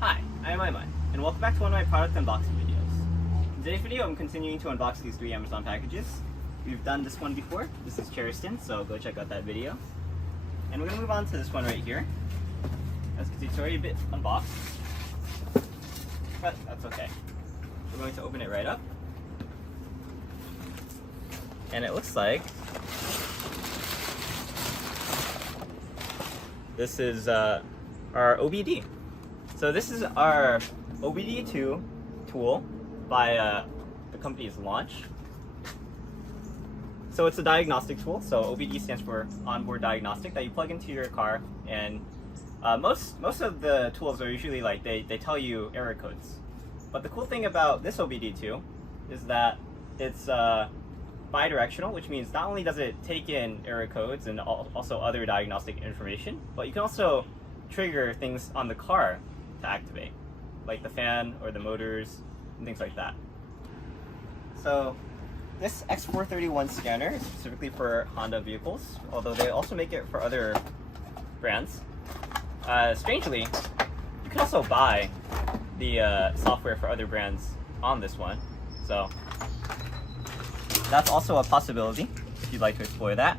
Hi, I'm Aiman, and welcome back to one of my product unboxing videos. In today's video, I'm continuing to unbox these 3 Amazon packages. We've done this one before. This is Cheriston, so go check out that video. And we're going to move on to this one right here. As you can see, it's already a bit unboxed, but that's okay. We're going to open it right up. And it looks like this is our OBD. So this is our OBD2 tool by the company's Launch. So it's a diagnostic tool. So OBD stands for onboard diagnostic, that you plug into your car, and most of the tools are usually like they tell you error codes. But the cool thing about this OBD2 is that it's bi-directional, which means not only does it take in error codes and also other diagnostic information, but you can also trigger things on the car to activate, like the fan or the motors and things like that. So this X431 scanner is specifically for Honda vehicles, although they also make it for other brands. Strangely, you can also buy the software for other brands on this one, so that's also a possibility if you'd like to explore that.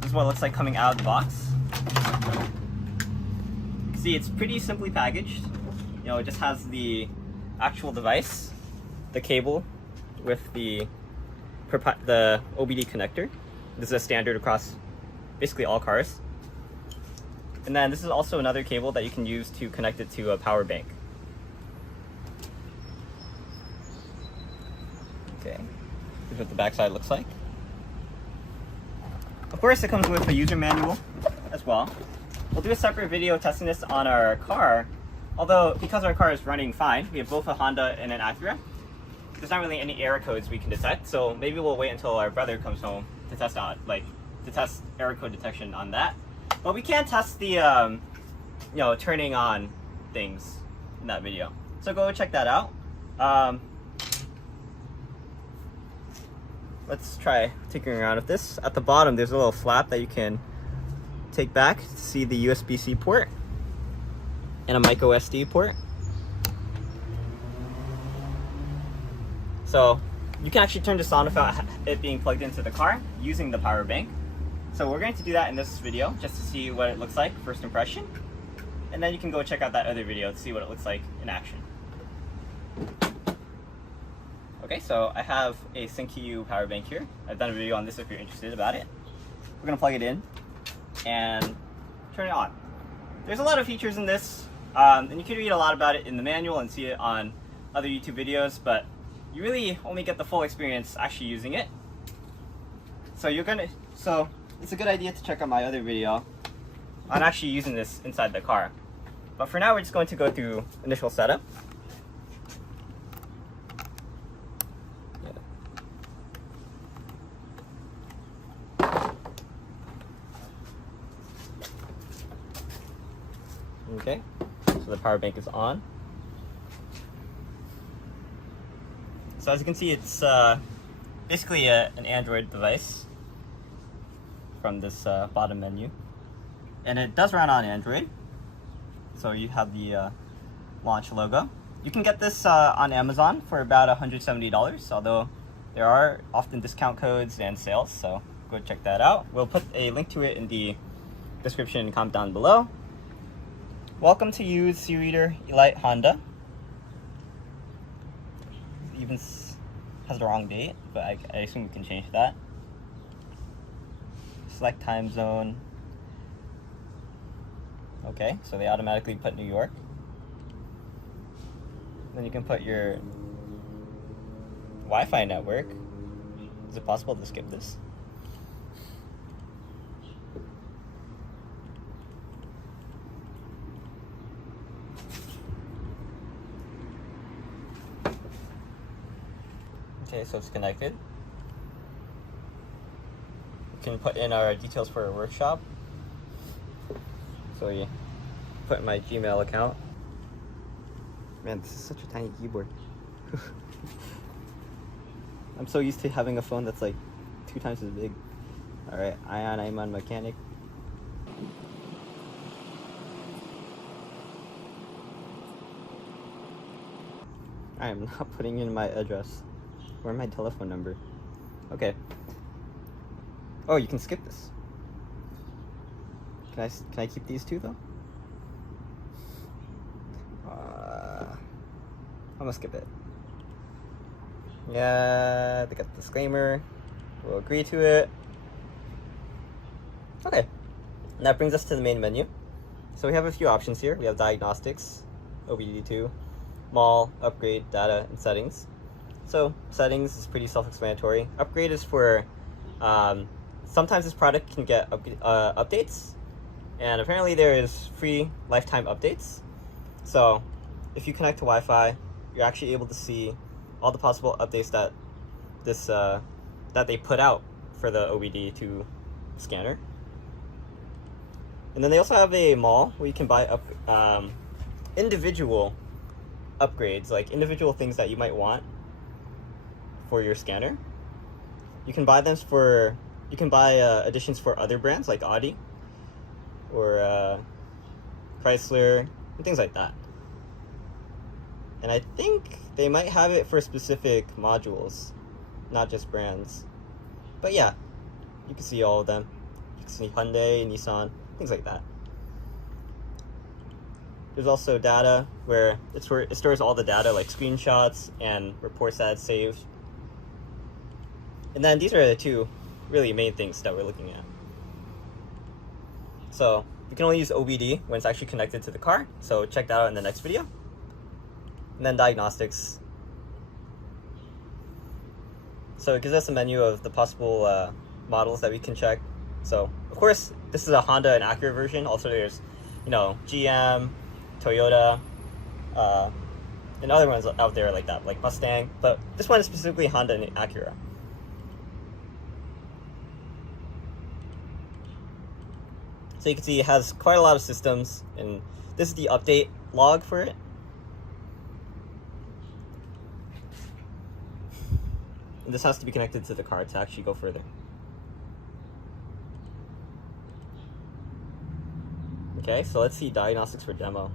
This is what it looks like coming out of the box. See, it's pretty simply packaged. You know, it just has the actual device, the cable with the OBD connector. This is a standard across basically all cars. And then this is also another cable that you can use to connect it to a power bank. Okay, here's what the backside looks like. Of course, it comes with a user manual as well. We'll do a separate video testing this on our car, although because our car is running fine, we have both a Honda and an Acura, there's not really any error codes we can detect, so maybe we'll wait until our brother comes home to test out, to test error code detection on that. But we can test the, turning on things in that video. So go check that out. Let's try tinkering around with this. At the bottom, there's a little flap that you can take back to see the USB-C port and a micro SD port. So you can actually turn this on without it being plugged into the car using the power bank. So we're going to do that in this video just to see what it looks like, first impression. And then you can go check out that other video to see what it looks like in action. Okay, so I have a SyncEU power bank here. I've done a video on this if you're interested about it. We're gonna plug it in and turn it on. There's a lot of features in this, and you can read a lot about it in the manual and see it on other YouTube videos, but you really only get the full experience actually using it. So it's a good idea to check out my other video on actually using this inside the car. But for now, we're just going to go through initial setup. Okay, so the power bank is on. So as you can see, it's basically an Android device from this bottom menu. And it does run on Android. So you have the Launch logo. You can get this on Amazon for about $170, although there are often discount codes and sales, so go check that out. We'll put a link to it in the description and comment down below. Welcome to use C-Reader Elite Honda. It even has the wrong date, but I assume we can change that. Select time zone. Okay, so they automatically put New York. Then you can put your Wi-Fi network. Is it possible to skip this? Okay, so it's connected. We can put in our details for our workshop. So you put in my Gmail account. Man, this is such a tiny keyboard. I'm so used to having a phone that's like 2 times as big. Alright, EyeOnAiman Mechanic. I am not putting in my address or my telephone number. Okay. Oh, you can skip this. Can I keep these two though? I'm gonna skip it. Yeah, they got the disclaimer. We'll agree to it. Okay. And that brings us to the main menu. So we have a few options here. We have Diagnostics, OBD2, Mall, Upgrade, Data, and Settings. So settings is pretty self-explanatory. Upgrade is for sometimes this product can get updates, and apparently there is free lifetime updates. So if you connect to Wi-Fi, you're actually able to see all the possible updates that that they put out for the OBD2 scanner. And then they also have a mall where you can buy individual upgrades, like individual things that you might want for your scanner. You can buy additions for other brands like Audi or Chrysler and things like that. And I think they might have it for specific modules, not just brands. But yeah, you can see all of them. You can see Hyundai, Nissan, things like that. There's also data, where it stores all the data, like screenshots and reports that it's saved. And then these are the two really main things that we're looking at. So you can only use OBD when it's actually connected to the car, so check that out in the next video. And then Diagnostics. So it gives us a menu of the possible models that we can check. So of course this is a Honda and Acura version. Also there's, GM, Toyota, and other ones out there like that, like Mustang. But this one is specifically Honda and Acura. So you can see it has quite a lot of systems, and this is the update log for it. And this has to be connected to the car to actually go further. Okay, so let's see Diagnostics for demo.